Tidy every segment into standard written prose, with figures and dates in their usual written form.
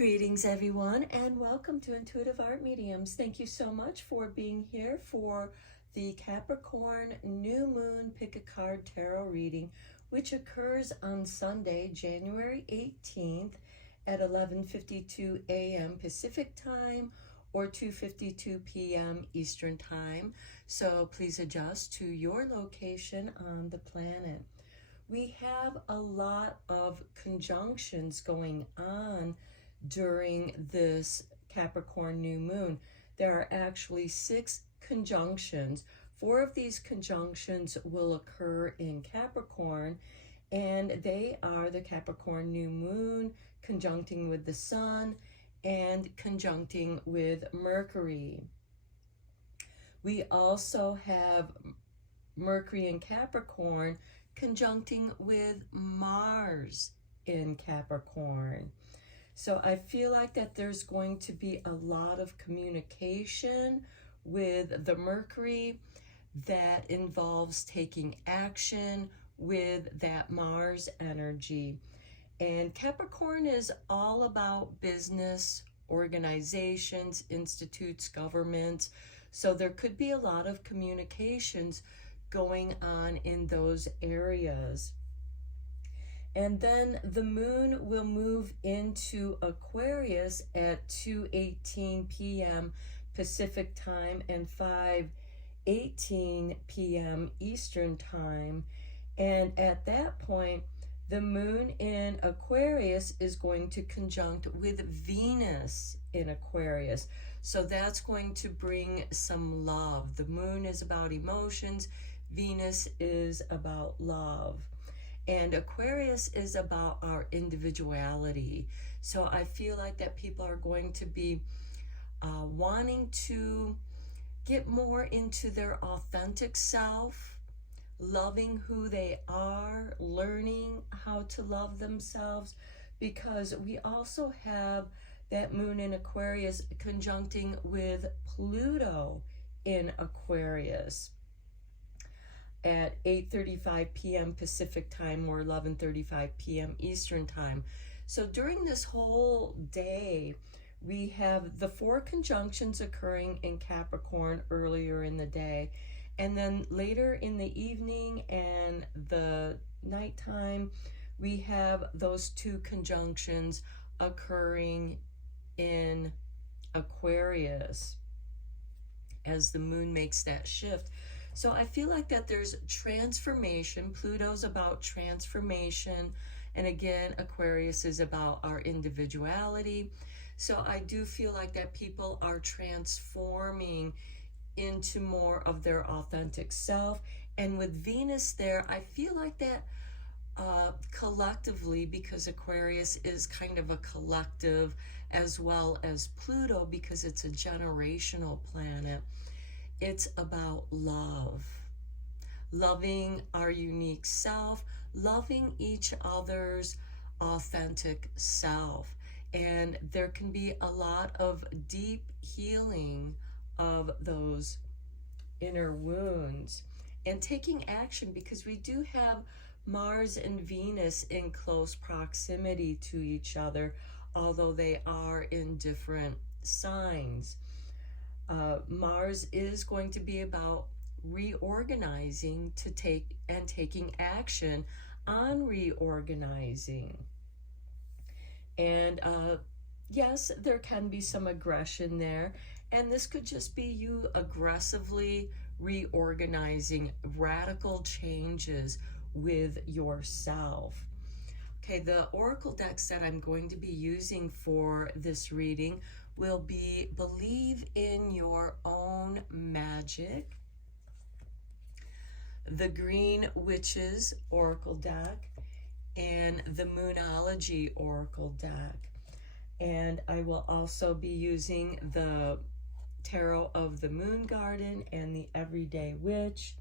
Greetings everyone, and welcome to Intuitive Art Mediums. Thank you so much for being here for the Capricorn New Moon Pick a Card Tarot reading, which occurs on Sunday, January 18th at 11:52 a.m. Pacific Time or 2:52 p.m. Eastern Time. So please adjust to your location on the planet. We have a lot of conjunctions going on during this Capricorn new moon. There are actually 6 conjunctions. 4 of these conjunctions will occur in Capricorn, and they are the Capricorn new moon conjuncting with the sun and conjuncting with Mercury. We also have Mercury in Capricorn conjuncting with Mars in Capricorn. So I feel like that there's going to be a lot of communication with the Mercury that involves taking action with that Mars energy. And Capricorn is all about business, organizations, institutes, governments. So there could be a lot of communications going on in those areas. And then the moon will move into Aquarius at 2:18 p.m. Pacific Time and 5:18 p.m. Eastern Time. And at that point, the moon in Aquarius is going to conjunct with Venus in Aquarius. So that's going to bring some love. The moon is about emotions. Venus is about love. And Aquarius is about our individuality. So I feel like that people are going to be wanting to get more into their authentic self, loving who they are, learning how to love themselves, because we also have that moon in Aquarius conjuncting with Pluto in Aquarius at 8:35 p.m. Pacific Time or 11:35 p.m. Eastern Time. So during this whole day, we have the 4 conjunctions occurring in Capricorn earlier in the day, and then later in the evening and the nighttime, we have those 2 conjunctions occurring in Aquarius as the moon makes that shift. So I feel like that there's transformation. Pluto's about transformation. And again, Aquarius is about our individuality. So I do feel like that people are transforming into more of their authentic self. And with Venus there, I feel like that collectively, because Aquarius is kind of a collective, as well as Pluto because it's a generational planet. It's about love, loving our unique self, loving each other's authentic self. And there can be a lot of deep healing of those inner wounds and taking action, because we do have Mars and Venus in close proximity to each other, although they are in different signs. Mars is going to be about reorganizing taking action on reorganizing. And yes, there can be some aggression there. And this could just be you aggressively reorganizing, radical changes with yourself. Okay, the oracle decks that I'm going to be using for this reading will be Believe in Your Own Magic, the Green Witches Oracle deck, and the Moonology Oracle deck. And I will also be using the Tarot of the Moon Garden and the Everyday Witch.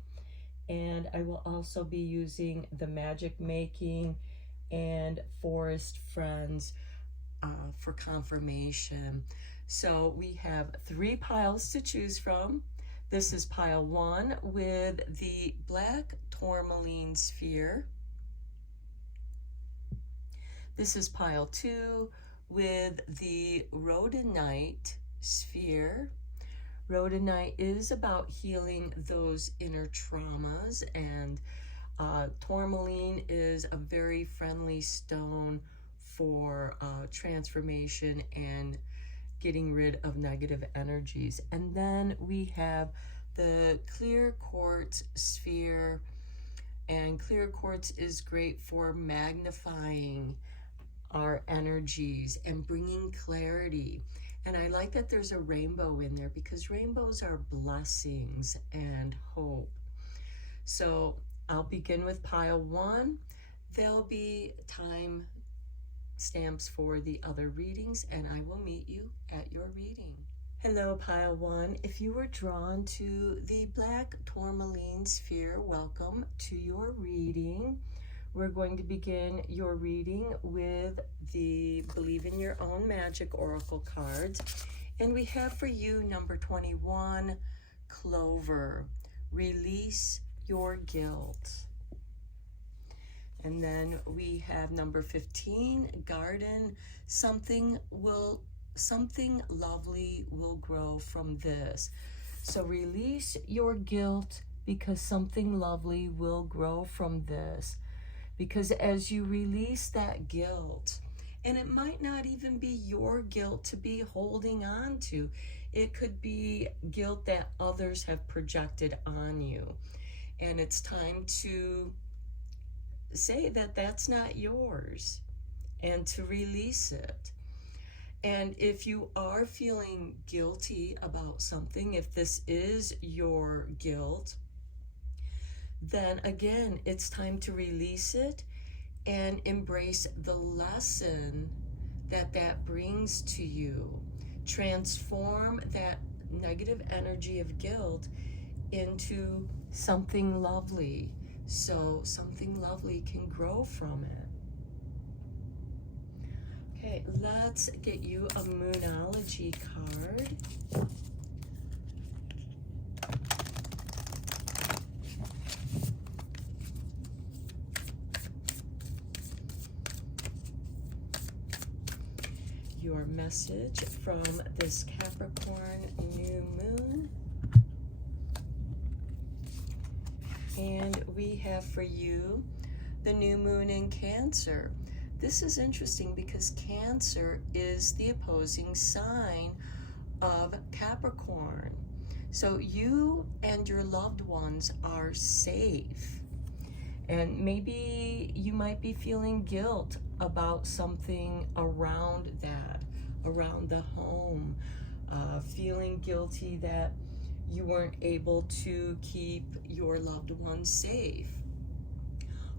And I will also be using the Magic Making and Forest Friends for confirmation. So we have 3 piles to choose from. This is pile 1 with the black tourmaline sphere. This is pile 2 with the rhodonite sphere. Rhodonite is about healing those inner traumas, and tourmaline is a very friendly stone for transformation and getting rid of negative energies. And then we have the clear quartz sphere, and clear quartz is great for magnifying our energies and bringing clarity. And I like that there's a rainbow in there, because rainbows are blessings and hope. So I'll begin with pile 1. There'll be time stamps for the other readings, and I will meet you at your reading. Hello, pile 1. If you were drawn to the black tourmaline sphere, welcome to your reading. We're going to begin your reading with the Believe in Your Own Magic Oracle cards. And we have for you number 21, Clover, Release Your Guilt. And then we have number 15, Garden, Something lovely will grow from this. So release your guilt, because something lovely will grow from this. Because as you release that guilt, and it might not even be your guilt to be holding on to, it could be guilt that others have projected on you. And it's time to say that that's not yours and to release it. And if you are feeling guilty about something, if this is your guilt, then again, it's time to release it and embrace the lesson that that brings to you. Transform that negative energy of guilt into something lovely, so something lovely can grow from it. Okay, let's get you a Moonology card. Your message from this Capricorn new moon. And we have for you the new moon in Cancer. This is interesting because Cancer is the opposing sign of Capricorn. So you and your loved ones are safe. And maybe you might be feeling guilt about something around that, around the home, feeling guilty that you weren't able to keep your loved ones safe,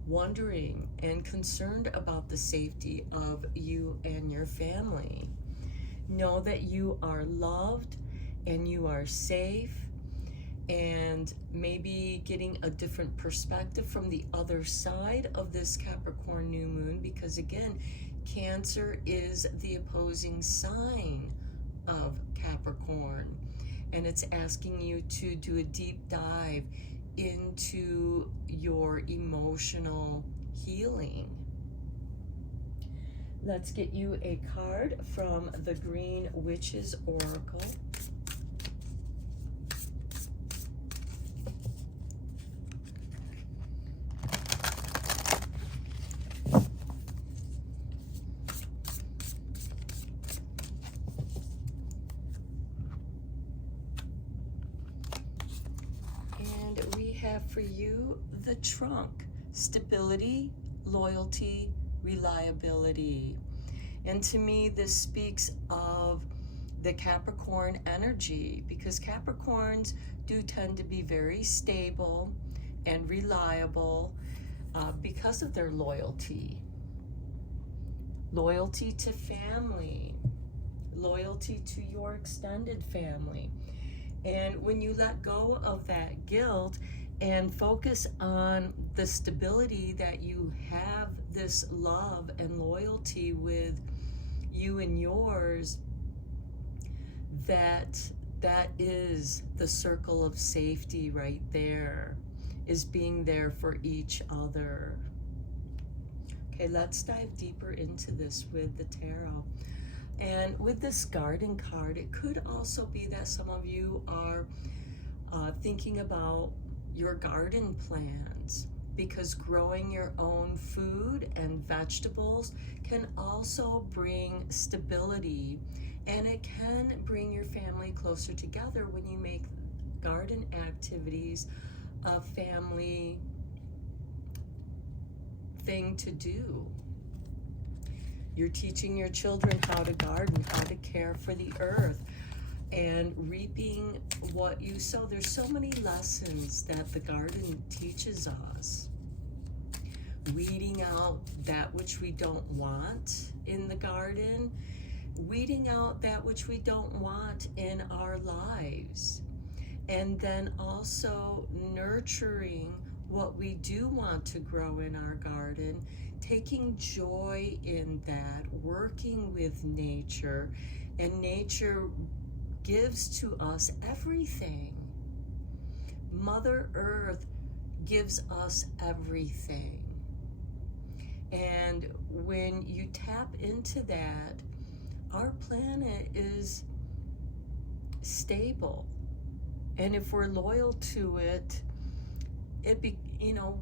wondering and concerned about the safety of you and your family. Know that you are loved and you are safe, and maybe getting a different perspective from the other side of this Capricorn new moon, because again, Cancer is the opposing sign of Capricorn, and it's asking you to do a deep dive into your emotional healing. Let's get you a card from the Green Witch's Oracle. And we have for you the Trunk, Stability, Loyalty, Reliability. And to me, this speaks of the Capricorn energy, because Capricorns do tend to be very stable and reliable because of their loyalty. Loyalty to family, loyalty to your extended family. And when you let go of that guilt and focus on the stability that you have, this love and loyalty with you and yours, that is the circle of safety right there, is being there for each other. Okay, let's dive deeper into this with the tarot. And with this garden card, it could also be that some of you are thinking about your garden plans, because growing your own food and vegetables can also bring stability, and it can bring your family closer together when you make garden activities a family thing to do. You're teaching your children how to garden, how to care for the earth, and reaping what you sow. There's so many lessons that the garden teaches us. Weeding out that which we don't want in the garden, weeding out that which we don't want in our lives, and then also nurturing what we do want to grow in our garden, taking joy in that, working with nature, and nature gives to us everything. Mother Earth gives us everything. And when you tap into that, our planet is stable. And if we're loyal to it,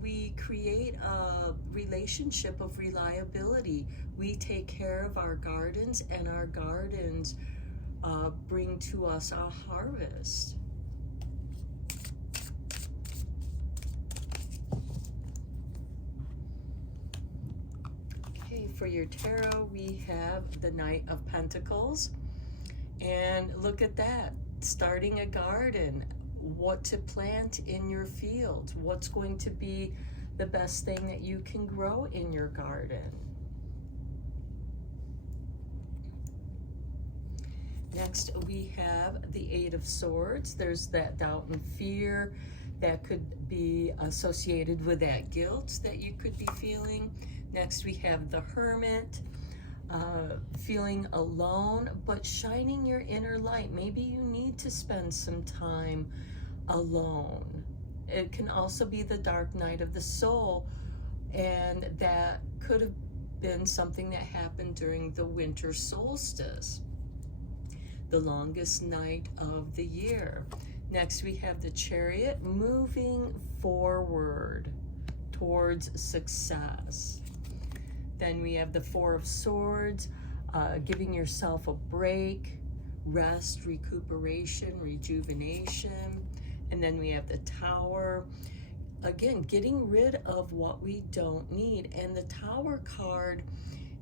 we create a relationship of reliability. We take care of our gardens, and our gardens bring to us a harvest. Okay, for your tarot, we have the Knight of Pentacles. And look at that, starting a garden, what to plant in your field, what's going to be the best thing that you can grow in your garden. Next, we have the Eight of Swords. There's that doubt and fear that could be associated with that guilt that you could be feeling. Next, we have the Hermit, feeling alone, but shining your inner light. Maybe you need to spend some time alone. It can also be the Dark Night of the Soul, and that could have been something that happened during the winter solstice, the longest night of the year. Next, we have the Chariot, moving forward towards success. Then we have the Four of Swords, giving yourself a break, rest, recuperation, rejuvenation. And then we have the Tower, again, getting rid of what we don't need. And the Tower card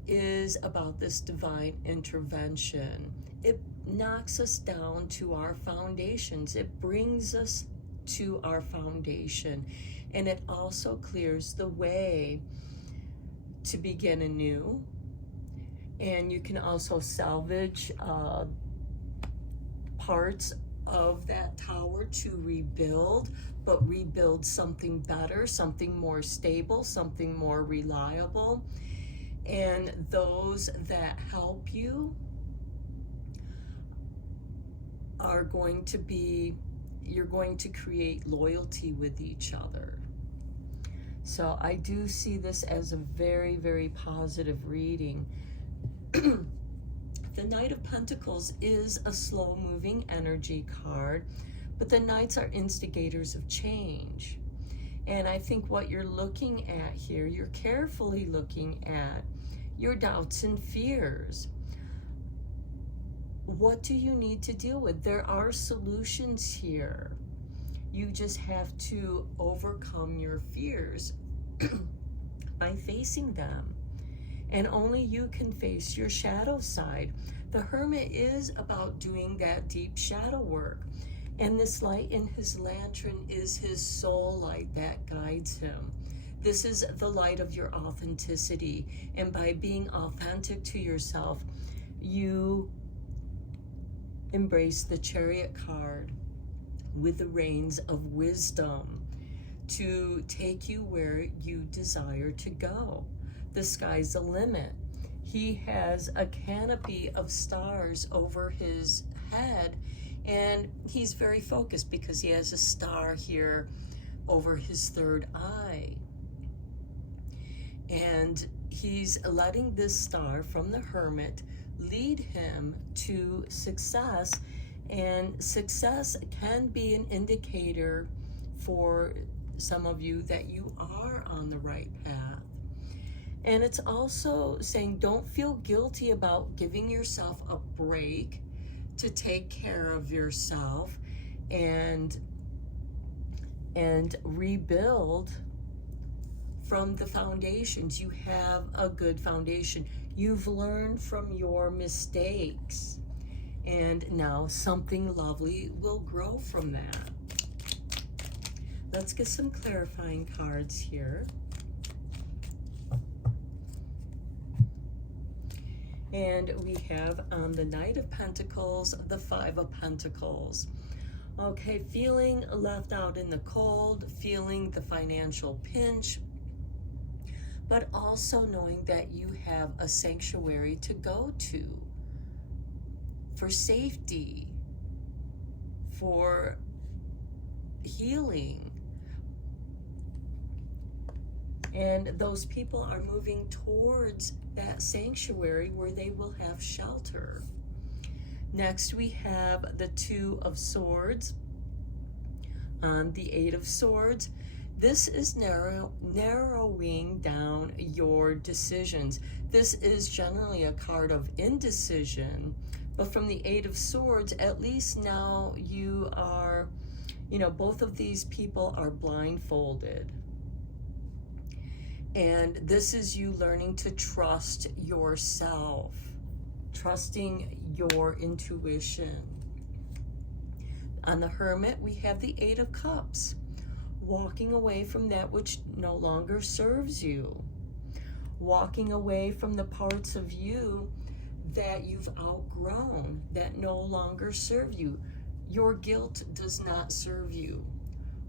is about this divine intervention. It knocks us down to our foundations. It brings us to our foundation. And it also clears the way to begin anew. And you can also salvage parts of that tower to rebuild, but rebuild something better, something more stable, something more reliable. And those that help you are going to be, you're going to create loyalty with each other. So I do see this as a very, very positive reading. The Knight of Pentacles is a slow-moving energy card, but the Knights are instigators of change. And I think what you're looking at here, you're carefully looking at your doubts and fears. What do you need to deal with? There are solutions here. You just have to overcome your fears by facing them. And only you can face your shadow side. The Hermit is about doing that deep shadow work. And this light in his lantern is his soul light that guides him. This is the light of your authenticity. And by being authentic to yourself, you embrace the Chariot card with the reins of wisdom to take you where you desire to go. The sky's the limit. He has a canopy of stars over his head, and he's very focused because he has a star here over his third eye. And he's letting this star from the Hermit lead him to success. And success can be an indicator for some of you that you are on the right path. And it's also saying don't feel guilty about giving yourself a break to take care of yourself and rebuild from the foundations. You have a good foundation. You've learned from your mistakes, and now something lovely will grow from that. Let's get some clarifying cards here. And we have on the Knight of Pentacles, the Five of Pentacles. Okay, feeling left out in the cold, feeling the financial pinch, but also knowing that you have a sanctuary to go to for safety, for healing. And those people are moving towards that sanctuary where they will have shelter. Next, we have the Two of Swords on the Eight of Swords. This is narrowing down your decisions. This is generally a card of indecision, but from the Eight of Swords, at least now you are, both of these people are blindfolded. And this is you learning to trust yourself, trusting your intuition. On the Hermit, we have the Eight of Cups, walking away from that which no longer serves you, walking away from the parts of you that you've outgrown, that no longer serve you. Your guilt does not serve you,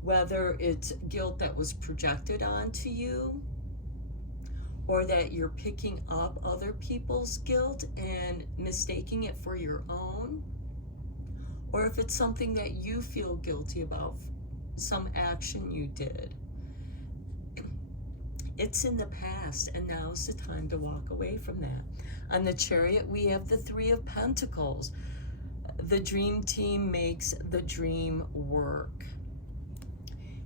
whether it's guilt that was projected onto you, or that you're picking up other people's guilt and mistaking it for your own, or if it's something that you feel guilty about, some action you did. It's in the past, and now's the time to walk away from that. On the Chariot, we have the Three of Pentacles. The dream team makes the dream work.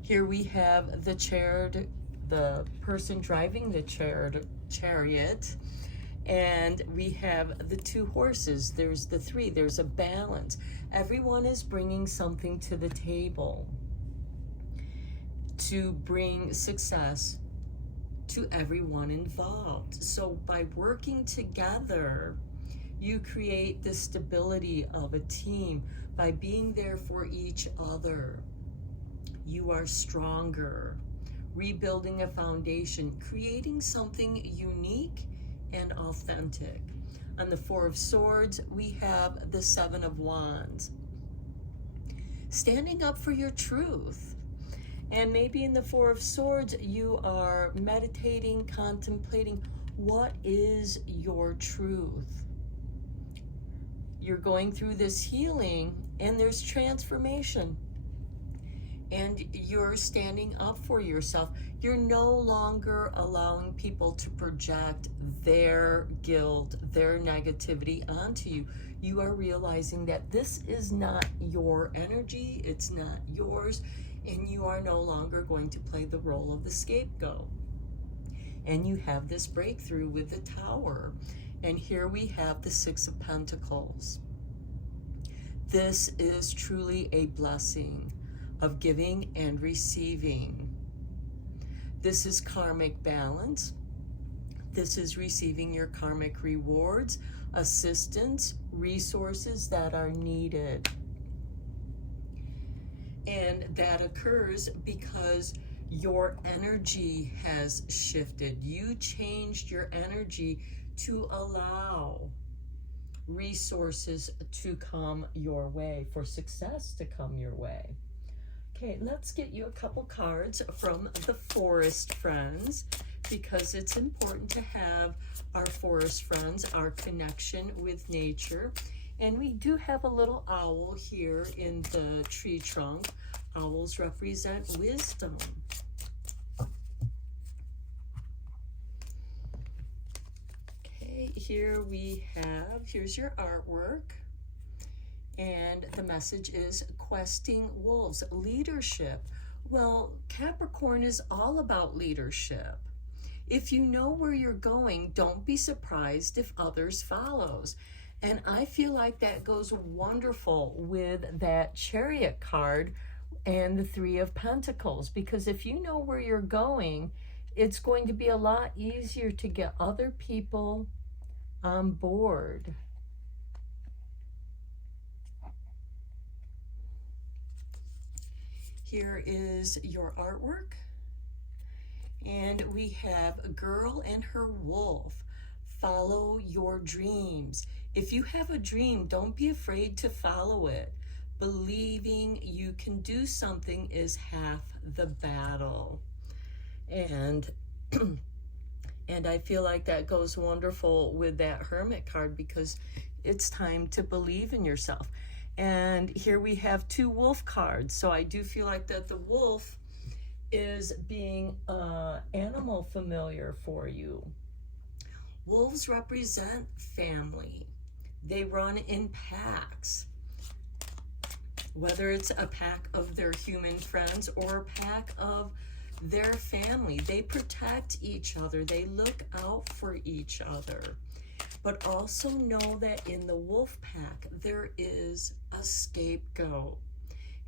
Here we have the person driving the chariot, and we have the two horses. There's the three. There's a balance. Everyone is bringing something to the table to bring success to everyone involved. So by working together, you create the stability of a team. By being there for each other, you are stronger. Rebuilding a foundation, creating something unique and authentic. On the Four of Swords, we have the Seven of Wands. Standing up for your truth. And maybe in the Four of Swords, you are meditating, contemplating, what is your truth? You're going through this healing, and there's transformation. And you're standing up for yourself. You're no longer allowing people to project their guilt, their negativity onto you. You are realizing that this is not your energy, it's not yours, and you are no longer going to play the role of the scapegoat. And you have this breakthrough with the Tower. And here we have the Six of Pentacles. This is truly a blessing of giving and receiving. This is karmic balance. This is receiving your karmic rewards, assistance, resources that are needed. And that occurs because your energy has shifted. You changed your energy to allow resources to come your way, for success to come your way. Okay, let's get you a couple cards from the forest friends, because it's important to have our forest friends, our connection with nature. And we do have a little owl here in the tree trunk. Owls represent wisdom. Okay, here we have, here's your artwork. And the message is questing wolves, leadership. Well, Capricorn is all about leadership. If you know where you're going, don't be surprised if others follows. And I feel like that goes wonderful with that Chariot card and the Three of Pentacles, because if you know where you're going, it's going to be a lot easier to get other people on board. Here is your artwork. And we have a girl and her wolf. Follow your dreams. If you have a dream, don't be afraid to follow it. Believing you can do something is half the battle. And and I feel like that goes wonderful with that Hermit card, because it's time to believe in yourself. And here we have two wolf cards. So I do feel like that the wolf is being animal familiar for you. Wolves represent family. They run in packs. Whether it's a pack of their human friends or a pack of their family, they protect each other. They look out for each other. But also know that in the wolf pack, there is a scapegoat.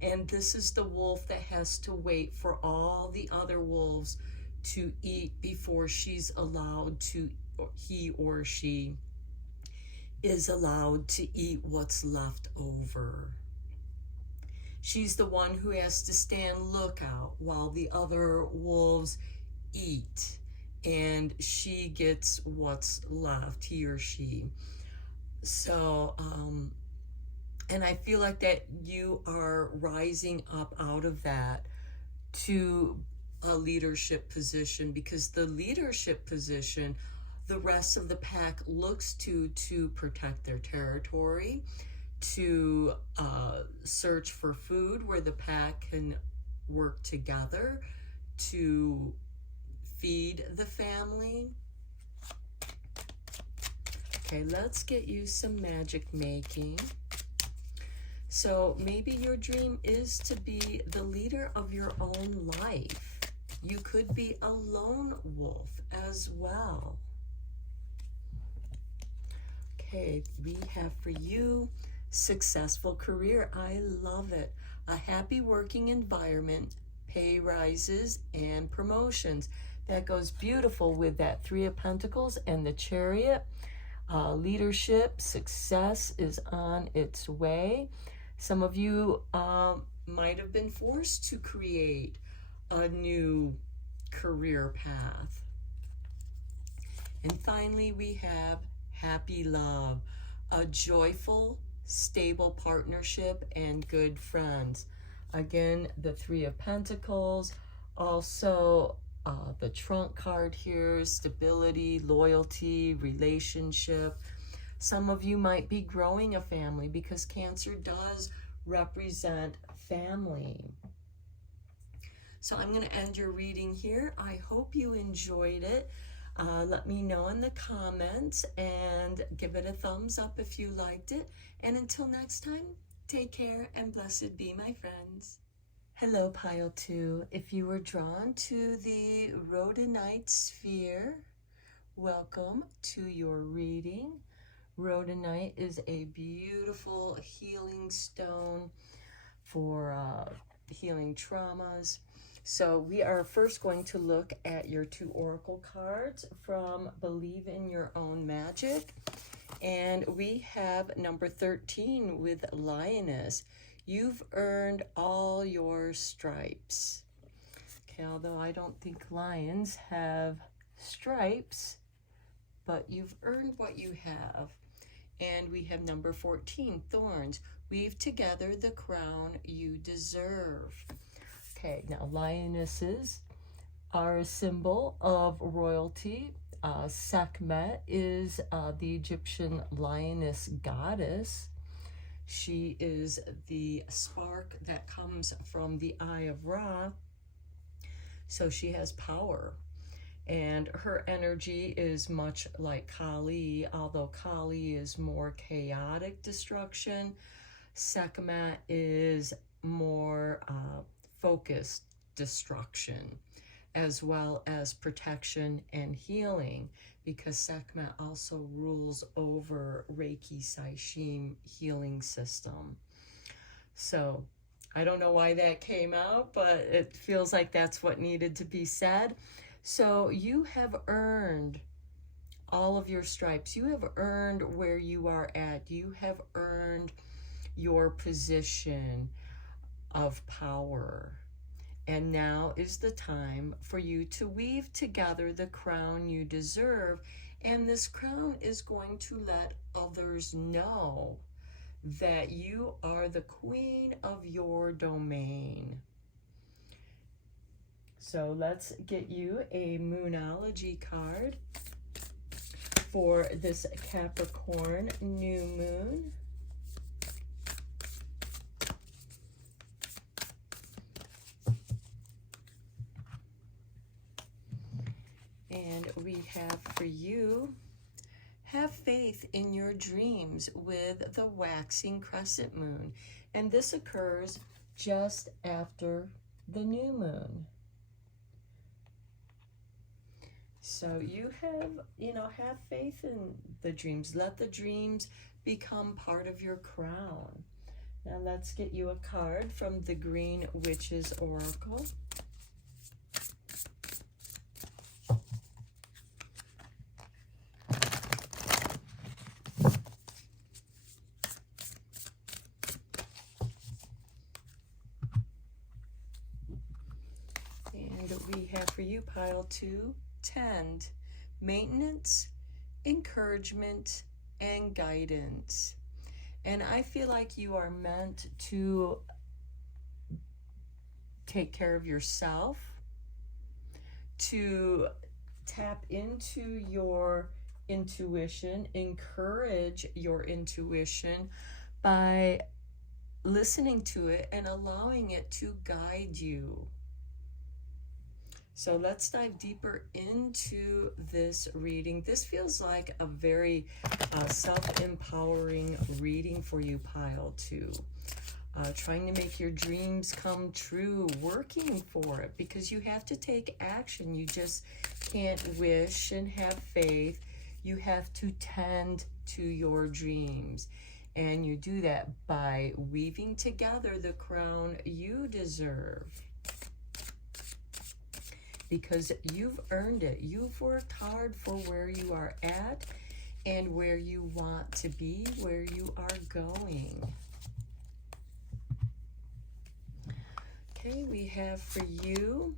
And this is the wolf that has to wait for all the other wolves to eat before she's allowed to, or he or she is allowed to eat what's left over. She's the one who has to stand lookout while the other wolves eat, and she gets what's left, he or she. So, and I feel like that you are rising up out of that to a leadership position, because the leadership position, the rest of the pack looks to protect their territory, to search for food where the pack can work together to feed the family. Okay, let's get you some magic making. So maybe your dream is to be the leader of your own life. You could be a lone wolf as well. Okay, we have for you successful career. I love it. A happy working environment, pay rises, and promotions. That goes beautiful with that Three of Pentacles and the Chariot. Leadership, success is on its way. Some of you might have been forced to create a new career path. And finally, we have happy love, a joyful, stable partnership, and good friends. Again, the Three of Pentacles. Also, the trunk card here, stability, loyalty, relationship. Some of you might be growing a family, because Cancer does represent family. So I'm going to end your reading here. I hope you enjoyed it. Let me know in the comments and give it a thumbs up if you liked it. And until next time, take care and blessed be, my friends. Hello, Pile 2. If you were drawn to the rhodonite sphere, welcome to your reading. Rhodonite is a beautiful healing stone for healing traumas. So we are first going to look at your two oracle cards from Believe in Your Own Magic. And we have number 13 with Lioness. You've earned all your stripes. Okay, although I don't think lions have stripes, but you've earned what you have. And we have number 14, Thorns. Weave together the crown you deserve. Okay, now lionesses are a symbol of royalty. Sekhmet is the Egyptian lioness goddess. She is the spark that comes from the eye of Ra. So she has power. And her energy is much like Kali, although Kali is more chaotic destruction. Sekhmet is more focused destruction, as well as protection and healing, because Sekhmet also rules over Reiki Saishim healing system. So I don't know why that came out, but it feels like that's what needed to be said. So you have earned all of your stripes. You have earned where you are at. You have earned your position of power. And now is the time for you to weave together the crown you deserve. And this crown is going to let others know that you are the queen of your domain. So let's get you a Moonology card for this Capricorn new moon. And we have for you, have faith in your dreams with the waxing crescent moon. And this occurs just after the new moon. So you have faith in the dreams. Let the dreams become part of your crown. Now let's get you a card from the Green Witch's Oracle. And we have for you, pile 2, tend, maintenance, encouragement, and guidance. And I feel like you are meant to take care of yourself, to tap into your intuition, encourage your intuition by listening to it and allowing it to guide you. So let's dive deeper into this reading. This feels like a very self-empowering reading for you, pile 2. Trying to make your dreams come true, working for it, because you have to take action. You just can't wish and have faith. You have to tend to your dreams. And you do that by weaving together the crown you deserve. Because you've earned it. You've worked hard for where you are at and where you want to be, where you are going. Okay, we have for you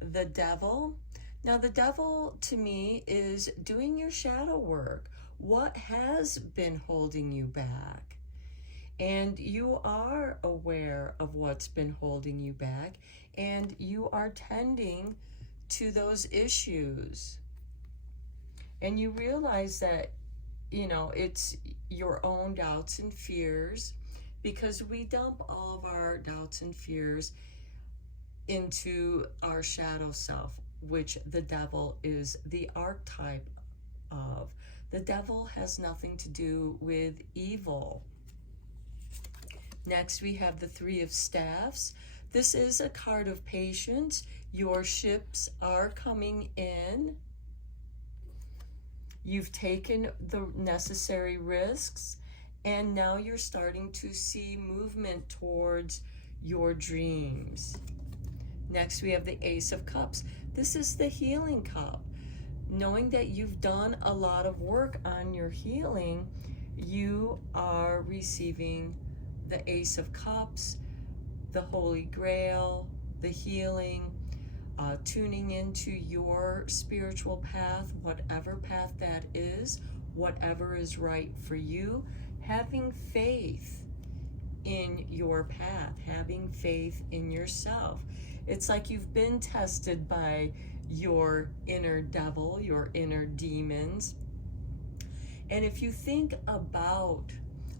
the Devil. Now, the Devil to me is doing your shadow work. What has been holding you back? And you are aware of what's been holding you back, and you are tending to those issues. And you realize that, it's your own doubts and fears, because we dump all of our doubts and fears into our shadow self, which the Devil is the archetype of. The Devil has nothing to do with evil. Next, we have the Three of Staffs. This is a card of patience. Your ships are coming in. You've taken the necessary risks, and now you're starting to see movement towards your dreams. Next, we have the Ace of Cups. This is the healing cup. Knowing that you've done a lot of work on your healing, you are receiving the Ace of Cups, the Holy Grail, the healing, tuning into your spiritual path, whatever path that is, whatever is right for you, having faith in your path, having faith in yourself. It's like you've been tested by your inner devil, your inner demons. And if you think about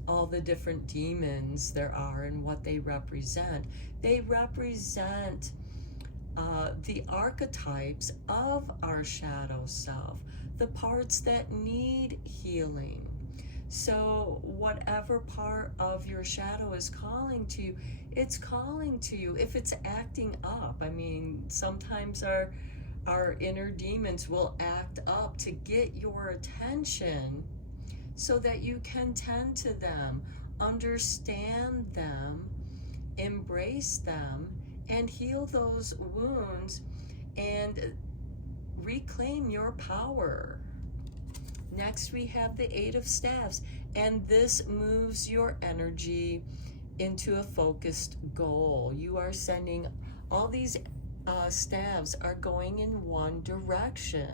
all the different demons there are and what they represent the archetypes of our shadow self, the parts that need healing. So whatever part of your shadow is calling to you, it's calling to you. If it's acting up, I mean, sometimes our inner demons will act up to get your attention so that you can tend to them, understand them, embrace them, and heal those wounds and reclaim your power. Next, we have the Eight of Staves, and this moves your energy into a focused goal. You are sending all these staves are going in one direction.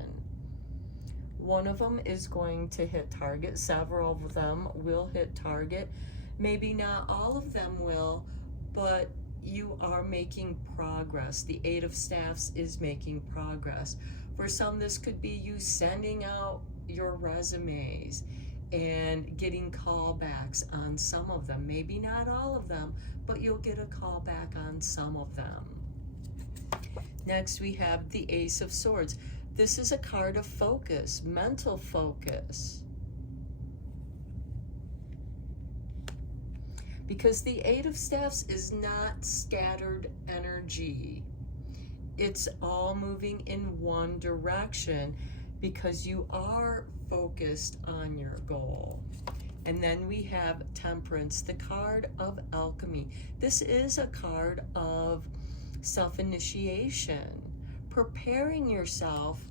One of them is going to hit target. Several of them will hit target. Maybe not all of them will, but you are making progress. The Eight of Staves is making progress. For some, this could be you sending out your resumes and getting callbacks on some of them. Maybe not all of them, but you'll get a callback on some of them. Next, we have the Ace of Swords. This is a card of focus, mental focus. Because the Eight of Staves is not scattered energy. It's all moving in one direction because you are focused on your goal. And then we have Temperance, the card of alchemy. This is a card of self-initiation, preparing yourself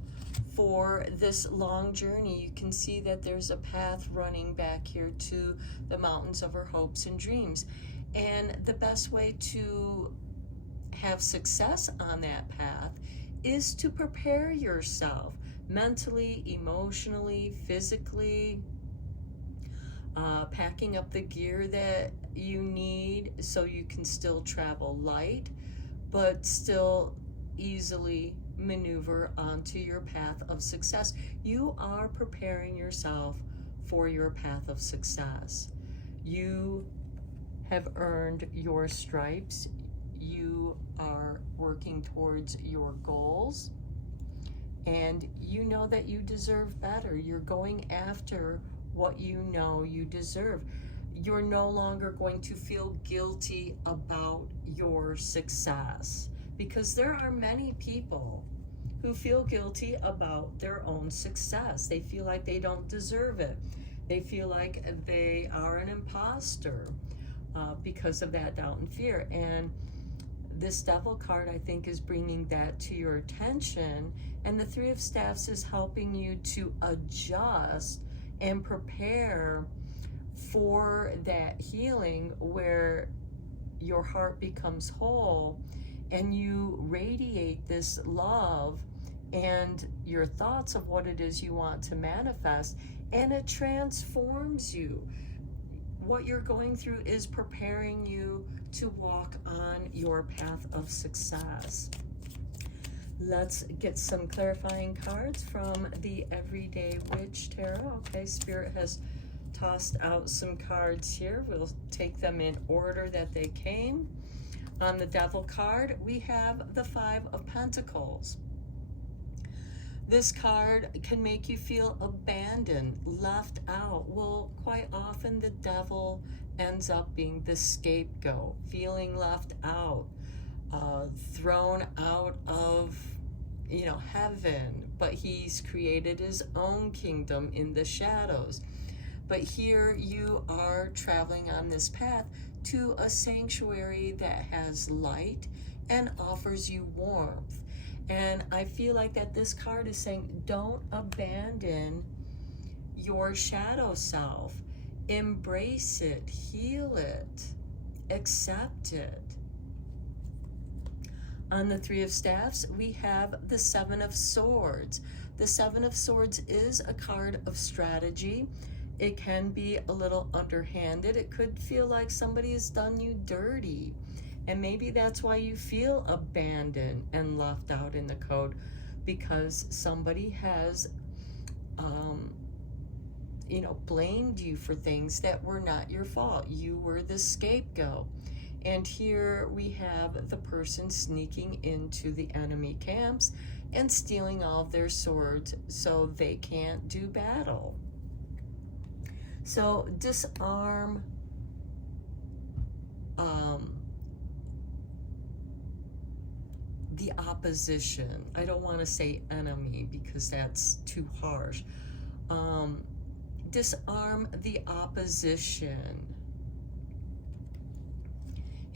for this long journey. You can see that there's a path running back here to the mountains of our hopes and dreams. And the best way to have success on that path is to prepare yourself mentally, emotionally, physically, packing up the gear that you need so you can still travel light, but still easily maneuver onto your path of success. You are preparing yourself for your path of success. You have earned your stripes. You are working towards your goals, and you know that you deserve better. You're going after what you know you deserve. You're no longer going to feel guilty about your success, because there are many people who feel guilty about their own success. They feel like they don't deserve it. They feel like they are an imposter because of that doubt and fear. And this Devil card, I think, is bringing that to your attention. And the Three of Staves is helping you to adjust and prepare for that healing where your heart becomes whole and you radiate this love and your thoughts of what it is you want to manifest, and it transforms you. What you're going through is preparing you to walk on your path of success. Let's get some clarifying cards from the Everyday Witch Tarot. Okay, Spirit has tossed out some cards here. We'll take them in order that they came. On the Devil card, we have the Five of Pentacles. This card can make you feel abandoned, left out. Well, quite often the devil ends up being the scapegoat, feeling left out, thrown out of, heaven, but he's created his own kingdom in the shadows. But here you are traveling on this path to a sanctuary that has light and offers you warmth. And I feel like that this card is saying, don't abandon your shadow self. Embrace it, heal it, accept it. On the Three of Staves, we have the Seven of Swords. The Seven of Swords is a card of strategy. It can be a little underhanded. It could feel like somebody has done you dirty. And maybe that's why you feel abandoned and left out in the code, because somebody has, blamed you for things that were not your fault. You were the scapegoat. And here we have the person sneaking into the enemy camps and stealing all of their swords so they can't do battle. So disarm the opposition. I don't want to say enemy because that's too harsh. Disarm the opposition.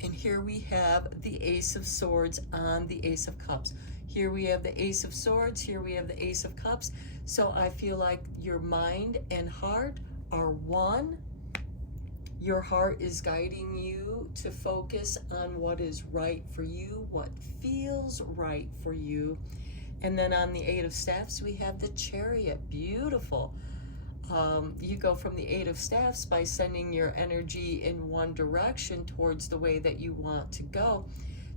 And here we have the Ace of Swords on the Ace of Cups. Here we have the Ace of Swords, here we have the Ace of Cups. So I feel like your mind and heart are one. Your heart is guiding you to focus on what is right for you, what feels right for you. And then on the Eight of Staffs, we have the Chariot. Beautiful. You go from the Eight of Staffs by sending your energy in one direction towards the way that you want to go,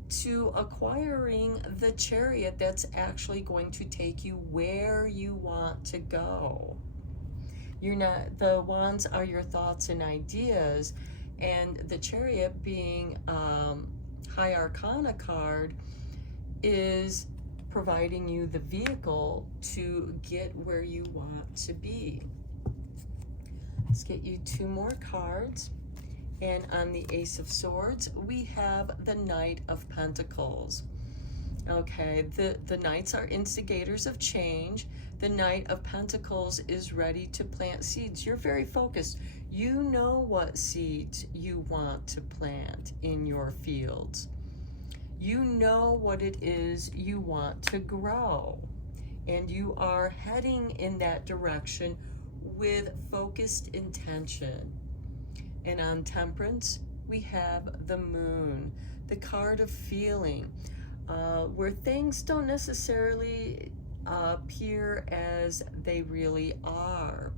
to acquiring the Chariot that's actually going to take you where you want to go. The wands are your thoughts and ideas, and the Chariot, being High Arcana card, is providing you the vehicle to get where you want to be. Let's get you two more cards. And on the Ace of Swords, we have the Knight of Pentacles. Okay, the Knights are instigators of change. The Knight of Pentacles is ready to plant seeds. You're very focused. You know what seeds you want to plant in your fields. You know what it is you want to grow. And you are heading in that direction with focused intention. And on Temperance, we have the Moon, the card of feeling, where things don't necessarily appear as they really are.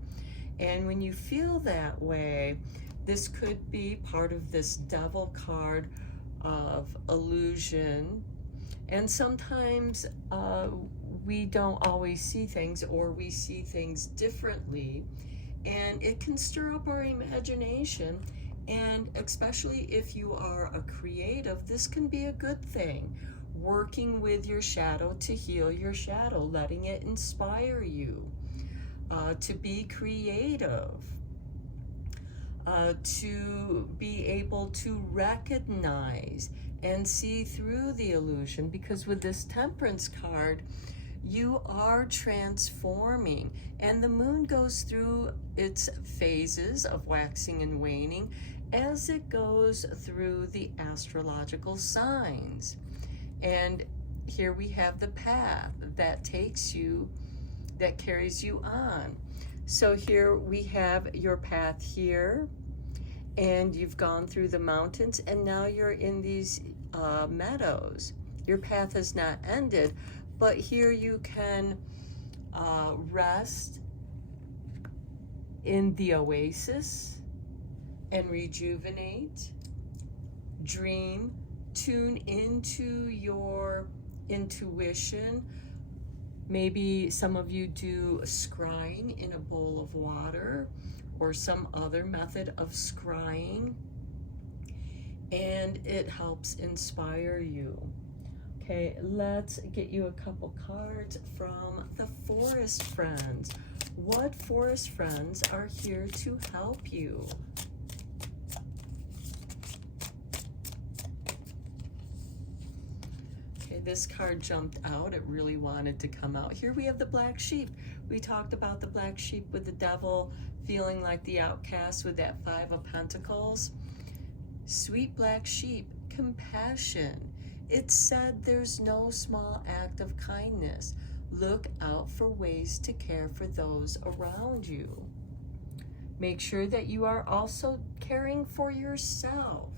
And when you feel that way, this could be part of this Devil card of illusion. And sometimes we don't always see things, or we see things differently. And it can stir up our imagination. And especially if you are a creative, this can be a good thing. Working with your shadow to heal your shadow, letting it inspire you to be creative, to be able to recognize and see through the illusion. Because with this Temperance card, you are transforming, and the Moon goes through its phases of waxing and waning as it goes through the astrological signs. And here we have the path that takes you, that carries you on. So here we have your path here, and you've gone through the mountains, and now you're in these meadows. Your path has not ended, but here you can rest in the oasis and rejuvenate, dream, tune into your intuition. Maybe some of you do scrying in a bowl of water, or some other method of scrying, and it helps inspire you. Okay, let's get you a couple cards from the Forest Friends. What Forest Friends are here to help you? Okay, this card jumped out. It really wanted to come out. Here we have the Black Sheep. We talked about the Black Sheep with the Devil, feeling like the outcast with that Five of Pentacles. Sweet Black Sheep, compassion. It said there's no small act of kindness. Look out for ways to care for those around you. Make sure that you are also caring for yourself,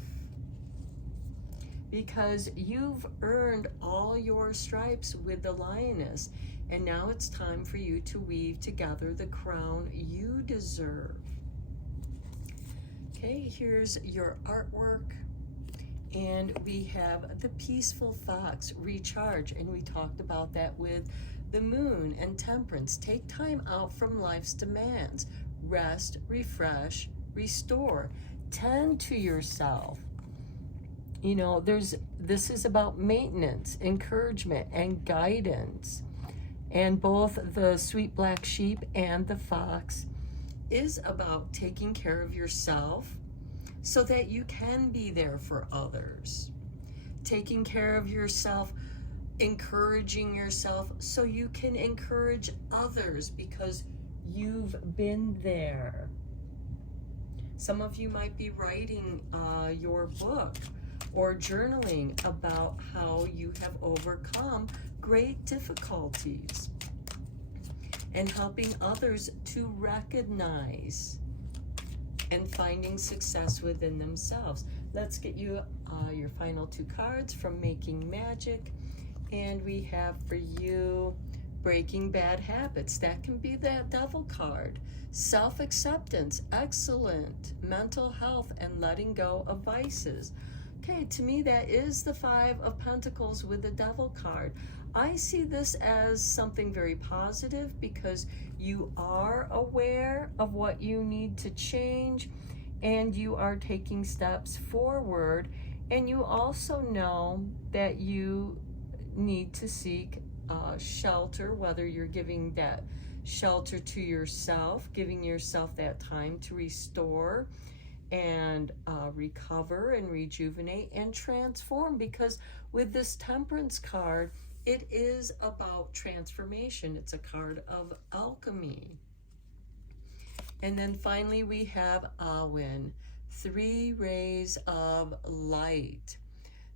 because you've earned all your stripes with the Lioness, and now it's time for you to weave together the crown you deserve. Okay, here's your artwork. And we have the Peaceful Fox, recharge, and we talked about that with the Moon and Temperance. Take time out from life's demands. Rest, refresh, restore. Tend to yourself. You know, this is about maintenance, encouragement, and guidance. And both the sweet black sheep and the fox is about taking care of yourself so that you can be there for others. Taking care of yourself, encouraging yourself so you can encourage others because you've been there. Some of you might be writing your book or journaling about how you have overcome great difficulties and helping others to recognize and finding success within themselves. Let's get you your final 2 cards from Making Magic. And we have for you Breaking Bad Habits. That can be that Devil card. Self-acceptance, excellent. Mental health and letting go of vices. Okay, to me that is the 5 of Pentacles with the Devil card. I see this as something very positive because you are aware of what you need to change and you are taking steps forward, and you also know that you need to seek shelter, whether you're giving that shelter to yourself, giving yourself that time to restore and recover and rejuvenate and transform, because with this Temperance card, it is about transformation. It's a card of alchemy. And then finally we have Awin, 3 rays of light.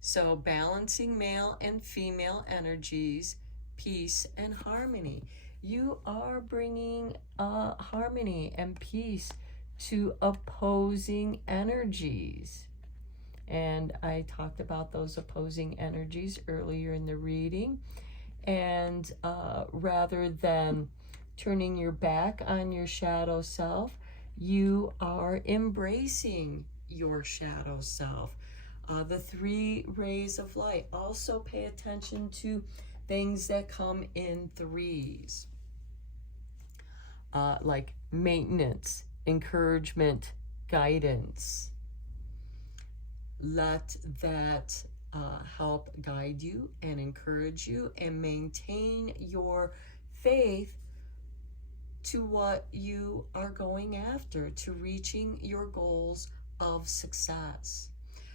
So balancing male and female energies, peace and harmony. You are bringing harmony and peace to opposing energies. And I talked about those opposing energies earlier in the reading. And rather than turning your back on your shadow self, you are embracing your shadow self. The 3 rays of light. Also pay attention to things that come in 3s. Like maintenance, encouragement, guidance. Let that help guide you and encourage you and maintain your faith to what you are going after, to reaching your goals of success.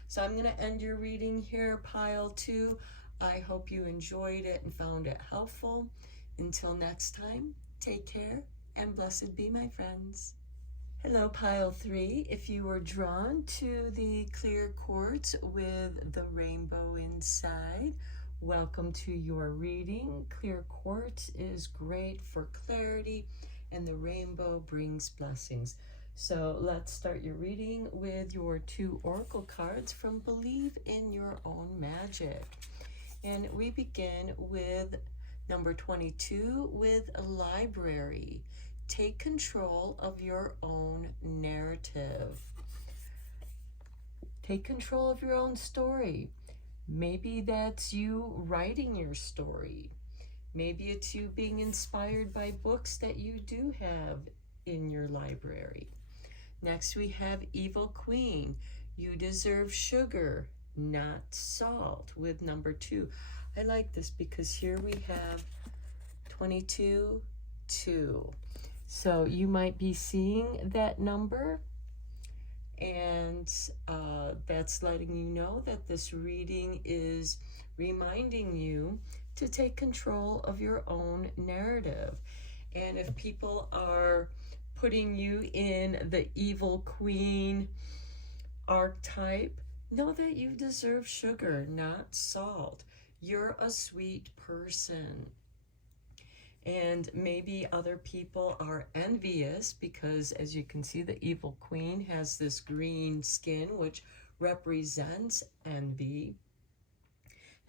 So I'm going to end your reading here, pile 2. I hope you enjoyed it and found it helpful. Until next time, take care and blessed be, my friends. Hello, pile 3. If you were drawn to the clear quartz with the rainbow inside, welcome to your reading. Clear quartz is great for clarity, and the rainbow brings blessings. So let's start your reading with your 2 oracle cards from Believe in Your Own Magic. And we begin with number 22 with a library. Take control of your own narrative. Take control of your own story. Maybe that's you writing your story. Maybe it's you being inspired by books that you do have in your library. Next we have Evil Queen. You deserve sugar, not salt, with number 2. I like this because here we have 22, 2. So you might be seeing that number, and that's letting you know that this reading is reminding you to take control of your own narrative. And if people are putting you in the evil queen archetype, know that you deserve sugar, not salt. You're a sweet person. And maybe other people are envious because, as you can see, the evil queen has this green skin, which represents envy.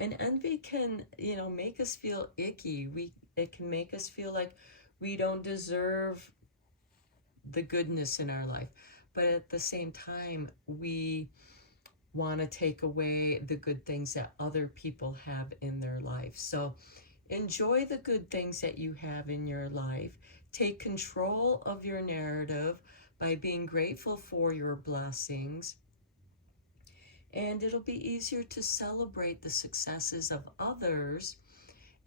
And envy can, make us feel icky. It can make us feel like we don't deserve the goodness in our life. But at the same time, we want to take away the good things that other people have in their life. So enjoy the good things that you have in your life. Take control of your narrative by being grateful for your blessings. and it'll be easier to celebrate the successes of others.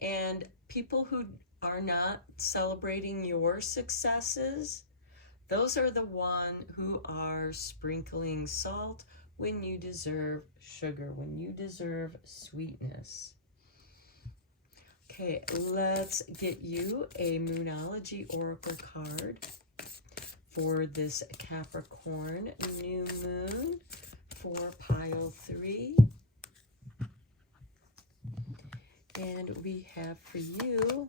And people who are not celebrating your successes, those are the one who are sprinkling salt when you deserve sugar, when you deserve sweetness. Okay, let's get you a Moonology Oracle card for this Capricorn new moon for pile 3. And we have for you,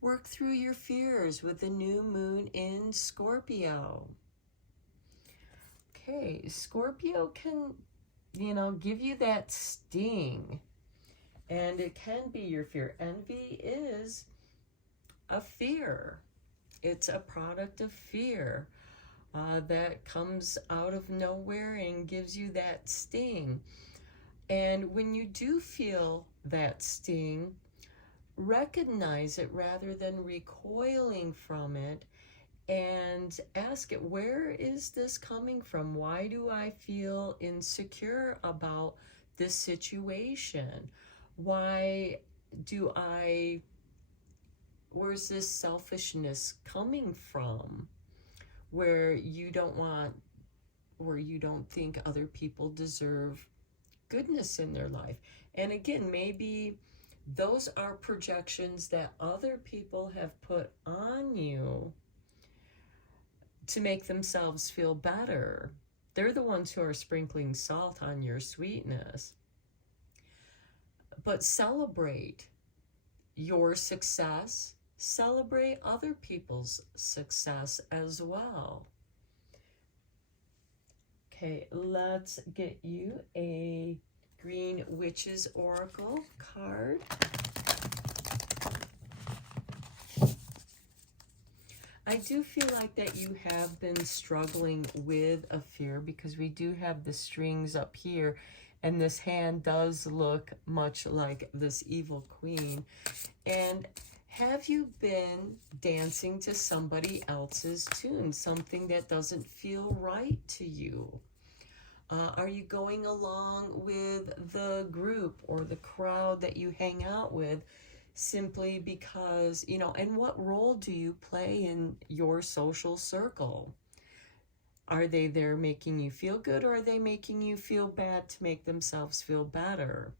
work through your fears with the new moon in Scorpio. Okay, Scorpio can, give you that sting. And it can be your fear. Envy is a fear. It's a product of fear that comes out of nowhere and gives you that sting. And when you do feel that sting, recognize it rather than recoiling from it, and ask it, where is this coming from? Why do I feel insecure about this situation? Where's this selfishness coming from? Where you don't think other people deserve goodness in their life. And again, maybe those are projections that other people have put on you to make themselves feel better. They're the ones who are sprinkling salt on your sweetness. But celebrate your success. Celebrate other people's success as well. Okay, let's get you a Green Witch's Oracle card. I do feel like that you have been struggling with a fear, because we do have the strings up here, and this hand does look much like this evil queen. And have you been dancing to somebody else's tune, something that doesn't feel right to you? Are you going along with the group or the crowd that you hang out with simply because, and what role do you play in your social circle? Are they there making you feel good, or are they making you feel bad to make themselves feel better?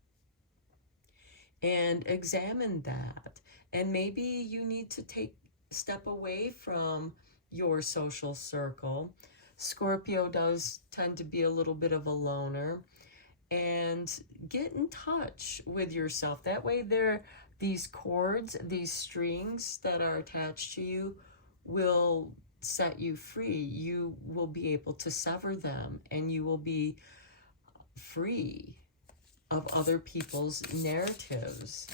And examine that. And maybe you need to step away from your social circle. Scorpio does tend to be a little bit of a loner. And get in touch with yourself. That way these cords, these strings that are attached to you will set you free. You will be able to sever them, and you will be free of other people's narratives.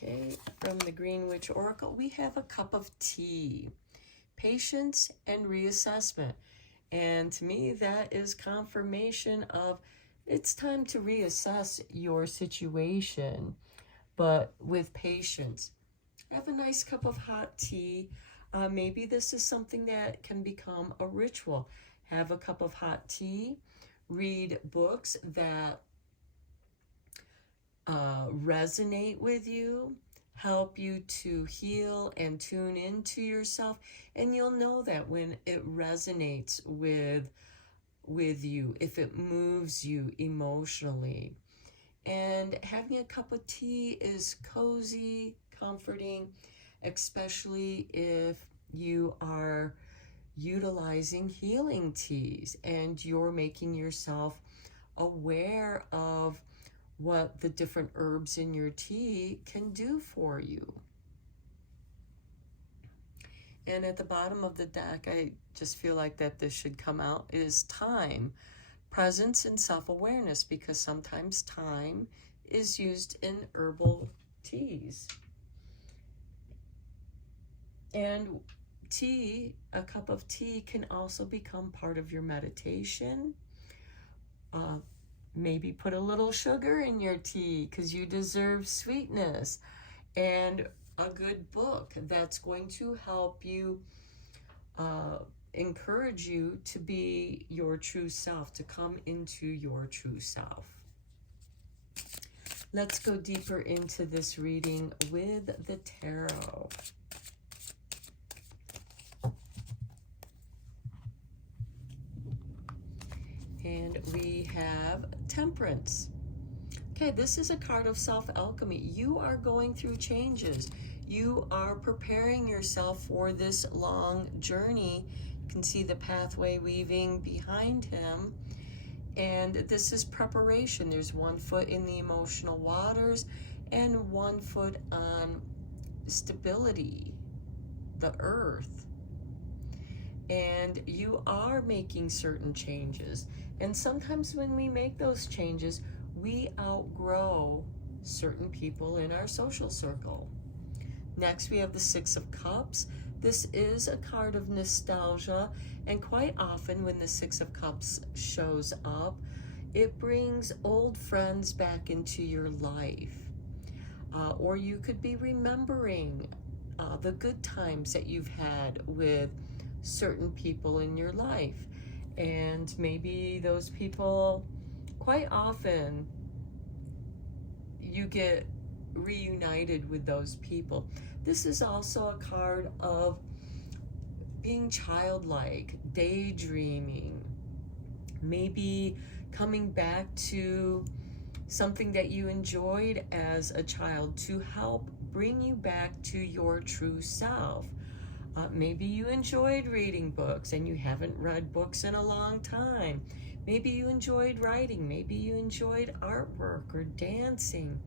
Okay, from the Green Witch Oracle, we have a cup of tea. Patience and reassessment. And to me, that is confirmation of it's time to reassess your situation, but with patience. Have a nice cup of hot tea. Maybe this is something that can become a ritual. Have a cup of hot tea. Read books that resonate with you, help you to heal and tune into yourself, and you'll know that when it resonates with you, if it moves you emotionally. And having a cup of tea is cozy, comforting, especially if you are utilizing healing teas and you're making yourself aware of what the different herbs in your tea can do for you. And at the bottom of the deck, I just feel like that this should come out, is time, presence, and self-awareness, because sometimes time is used in herbal teas. And tea, a cup of tea, can also become part of your meditation. Maybe put a little sugar in your tea because you deserve sweetness. And a good book that's going to help you encourage you to be your true self, to come into your true self. Let's go deeper into this reading with the tarot. And we have Temperance. Okay, this is a card of self-alchemy. You are going through changes. You are preparing yourself for this long journey. You can see the pathway weaving behind him. And this is preparation. There's 1 foot in the emotional waters and 1 foot on stability, the earth. And you are making certain changes. And sometimes when we make those changes, we outgrow certain people in our social circle. Next, we have the 6 of Cups. This is a card of nostalgia, and quite often when the 6 of Cups shows up, it brings old friends back into your life. Or you could be remembering the good times that you've had with certain people in your life. And maybe those people, quite often, you get reunited with those people. This is also a card of being childlike, daydreaming, maybe coming back to something that you enjoyed as a child to help bring you back to your true self. Maybe you enjoyed reading books and you haven't read books in a long time. Maybe you enjoyed writing. Maybe you enjoyed artwork or dancing.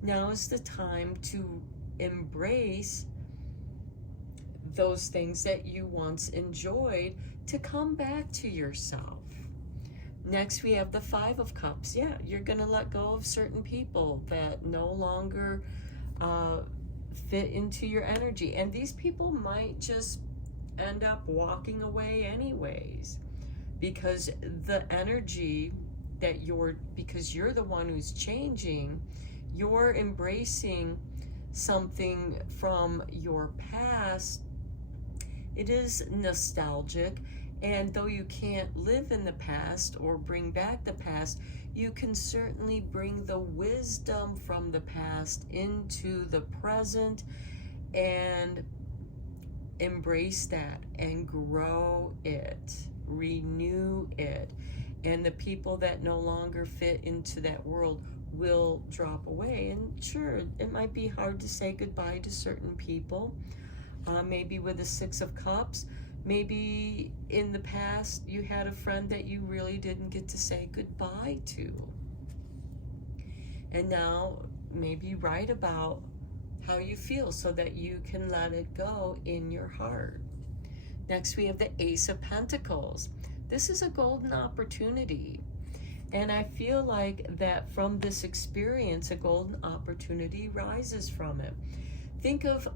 Now is the time to embrace those things that you once enjoyed, to come back to yourself. Next, we have the 5 of Cups. Yeah, you're going to let go of certain people that no longer fit into your energy. And these people might just end up walking away anyways, because the energy that because you're the one who's changing, you're embracing something from your past. It is nostalgic, and though you can't live in the past or bring back the past, you can certainly bring the wisdom from the past into the present and embrace that and grow it, renew it. And the people that no longer fit into that world will drop away. And sure, it might be hard to say goodbye to certain people. Maybe with the 6 of Cups, maybe in the past you had a friend that you really didn't get to say goodbye to. And now maybe write about how you feel so that you can let it go in your heart. Next, we have the Ace of Pentacles. This is a golden opportunity. And I feel like that from this experience, a golden opportunity rises from it. Think of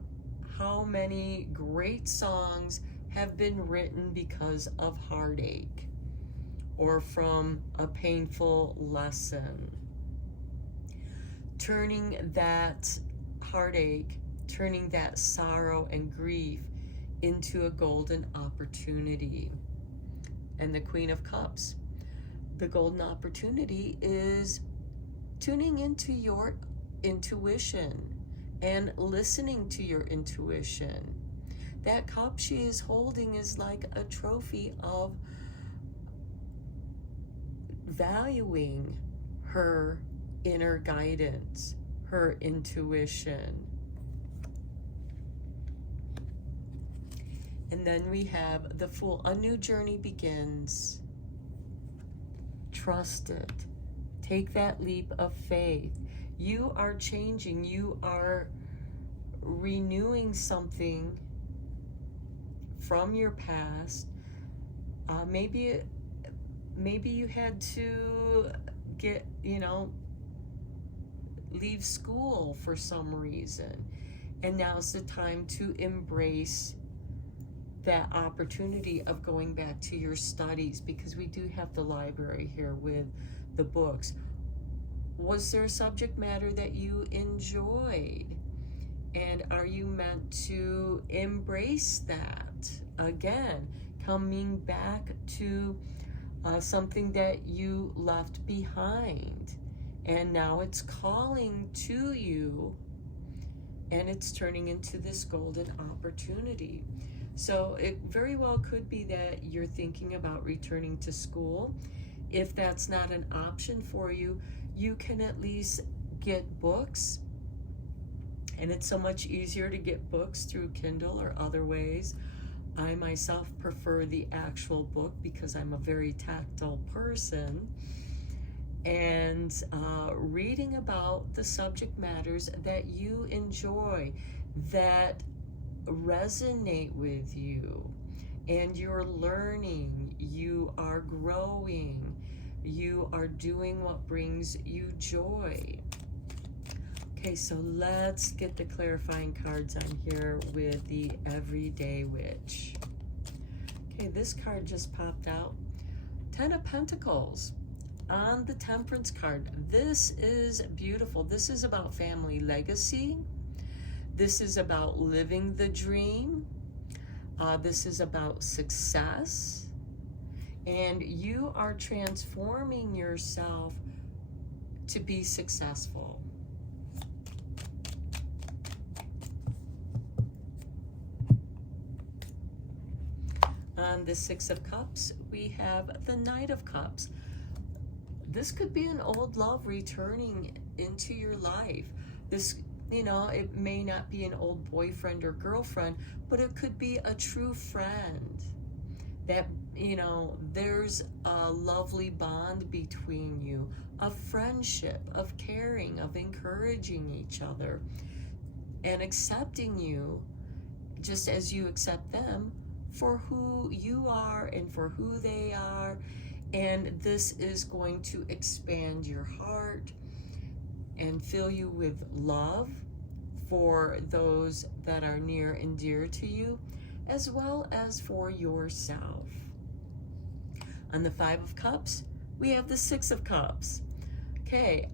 how many great songs have been written because of heartache or from a painful lesson. Turning that heartache, turning that sorrow and grief into a golden opportunity. And the Queen of Cups. The golden opportunity is tuning into your intuition and listening to your intuition. That cup she is holding is like a trophy of valuing her inner guidance, her intuition. And then we have the Fool. A new journey begins. Trust it. Take that leap of faith. You are changing. You are renewing something from your past. Maybe you had to leave school for some reason. And now's the time to embrace that opportunity of going back to your studies, because we do have the library here with the books. Was there a subject matter that you enjoyed? And are you meant to embrace that? again, coming back to something that you left behind, and now it's calling to you, and it's turning into this golden opportunity. So it very well could be that you're thinking about returning to school. If that's not an option for you, you can at least get books. And it's so much easier to get books through Kindle or other ways. I myself prefer the actual book because I'm a very tactile person. And reading about the subject matters that you enjoy, that resonate with you, and you're learning, you are growing, you are doing what brings you joy. Okay, so let's get the clarifying cards on here with the Everyday Witch. Okay, this card just popped out. 10 of Pentacles on the Temperance card. This is beautiful. This is about family legacy. This is about living the dream. This is about success. And you are transforming yourself to be successful. On the Six of Cups, we have the Knight of Cups. This could be an old love returning into your life. This, you know, it may not be an old boyfriend or girlfriend, but it could be a true friend that, you know, there's a lovely bond between you, of friendship, of caring, of encouraging each other, and accepting you just as you accept them for who you are and for who they are. And this is going to expand your heart and fill you with love for those that are near and dear to you, as well as for yourself. On the Five of Cups, we have the Six of Cups. Okay,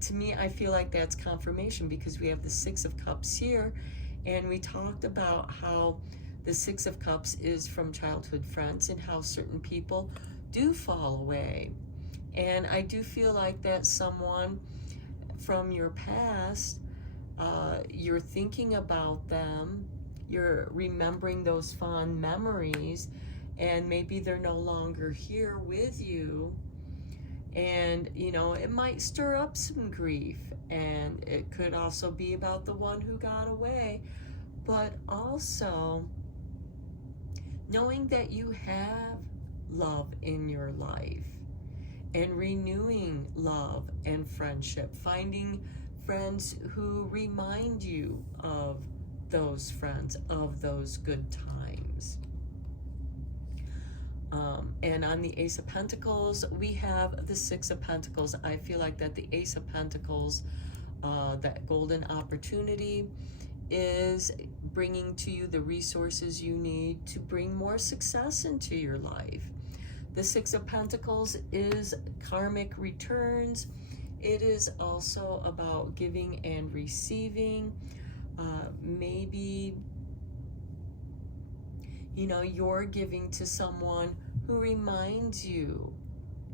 to me, I feel like that's confirmation because we have the Six of Cups here, and we talked about how the Six of Cups is from childhood friends and how certain people do fall away. And I do feel like that's someone from your past. You're thinking about them, you're remembering those fond memories, and maybe they're no longer here with you. And, you know, it might stir up some grief, and it could also be about the one who got away, but also knowing that you have love in your life and renewing love and friendship, finding friends who remind you of those friends, of those good times. And on the Ace of Pentacles, we have the Six of Pentacles. I feel like that the Ace of Pentacles, that golden opportunity, is bringing to you the resources you need to bring more success into your life. The Six of Pentacles is karmic returns. It is also about giving and receiving. Maybe, you know, you're giving to someone who reminds you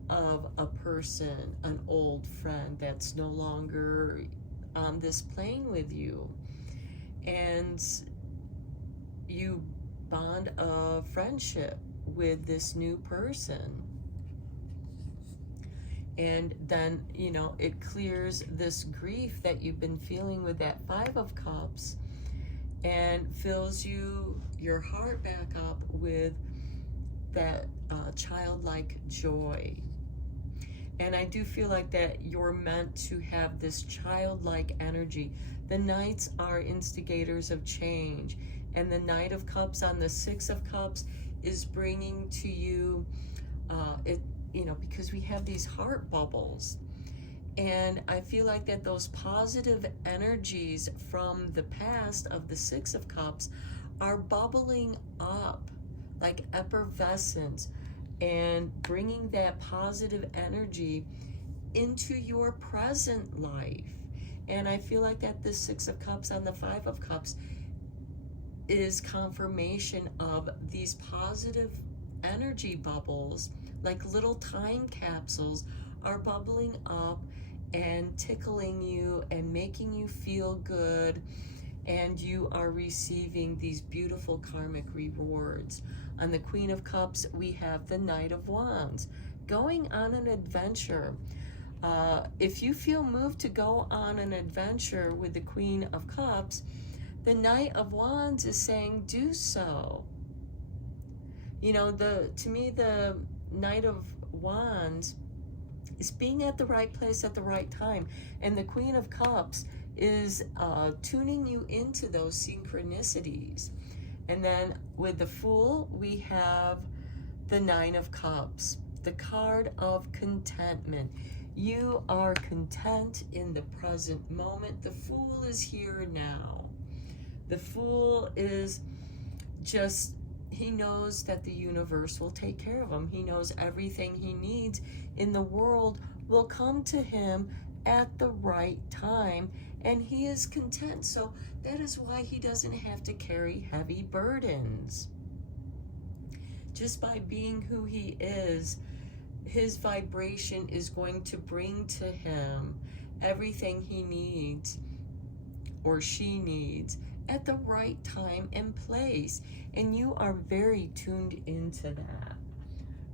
of a person, an old friend that's no longer on this plane with you. And you bond a friendship with this new person. And then, you know, it clears this grief that you've been feeling with that Five of Cups and fills your heart back up with that childlike joy. And I do feel like that you're meant to have this childlike energy. The Knights are instigators of change. And the Knight of Cups on the Six of Cups is bringing to you, you know, because we have these heart bubbles. And I feel like that those positive energies from the past of the Six of Cups are bubbling up like effervescence and bringing that positive energy into your present life. And I feel like that the Six of Cups on the Five of Cups is confirmation of these positive energy bubbles, like little time capsules, are bubbling up and tickling you and making you feel good, and you are receiving these beautiful karmic rewards. On the Queen of Cups, we have the Knight of Wands, going on an adventure. If you feel moved to go on an adventure with the Queen of Cups, the Knight of Wands is saying, do so. You know, to me, the Knight of Wands is being at the right place at the right time. And the Queen of Cups is tuning you into those synchronicities. And then with the Fool, we have the Nine of Cups, the card of contentment. You are content in the present moment. The Fool is here now. The Fool is just, he knows that the universe will take care of him. He knows everything he needs in the world will come to him at the right time, and he is content. So that is why he doesn't have to carry heavy burdens. Just by being who he is, his vibration is going to bring to him everything he needs or she needs at the right time and place. And you are very tuned into that.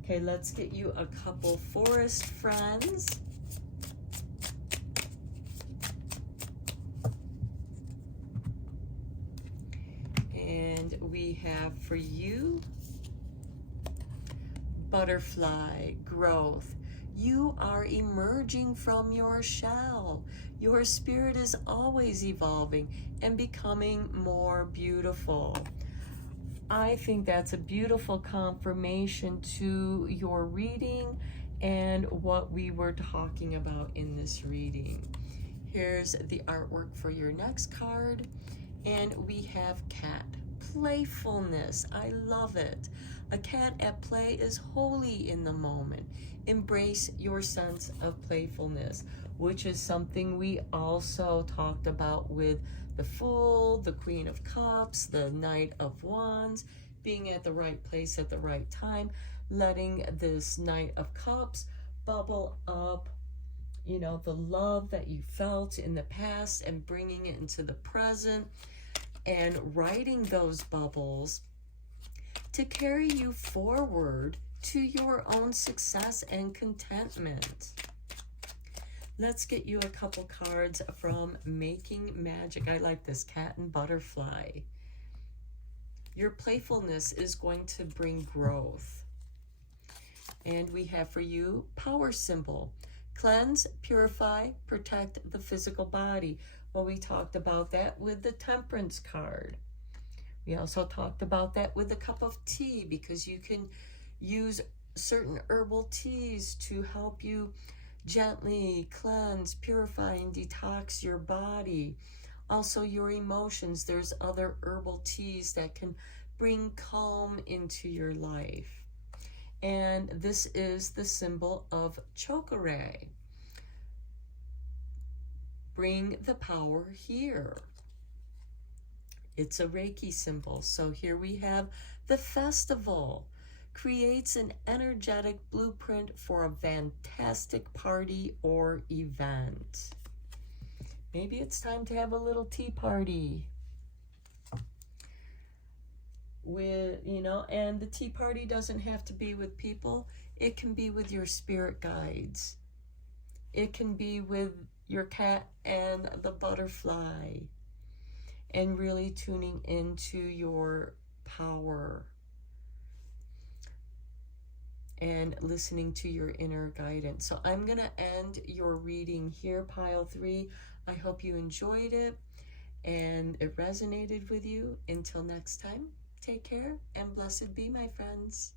Okay, let's get you a couple forest friends. And we have for you, butterfly, growth. You are emerging from your shell. Your spirit is always evolving and becoming more beautiful. I think that's a beautiful confirmation to your reading and what we were talking about in this reading. Here's the artwork for your next card. And we have cat. Playfulness. I love it. A cat at play is wholly in the moment. Embrace your sense of playfulness, which is something we also talked about with the Fool, the Queen of Cups, the Knight of Wands, being at the right place at the right time, letting this Knight of Cups bubble up, you know, the love that you felt in the past and bringing it into the present, and riding those bubbles to carry you forward to your own success and contentment. Let's get you a couple cards from Making Magic. I like this, cat and butterfly. Your playfulness is going to bring growth. And we have for you, power symbol. Cleanse, purify, protect the physical body. Well, we talked about that with the Temperance card. We also talked about that with the cup of tea, because you can use certain herbal teas to help you gently cleanse, purify, and detox your body. Also your emotions. There's other herbal teas that can bring calm into your life. And this is the symbol of Chokore. Bring the power here. It's a Reiki symbol. So here we have the festival. Creates an energetic blueprint for a fantastic party or event. Maybe it's time to have a little tea party. With, you know, and the tea party doesn't have to be with people. It can be with your spirit guides. It can be with your cat and the butterfly, and really tuning into your power and listening to your inner guidance. So I'm going to end your reading here, pile 3. I hope you enjoyed it and it resonated with you. Until next time, take care and blessed be, my friends.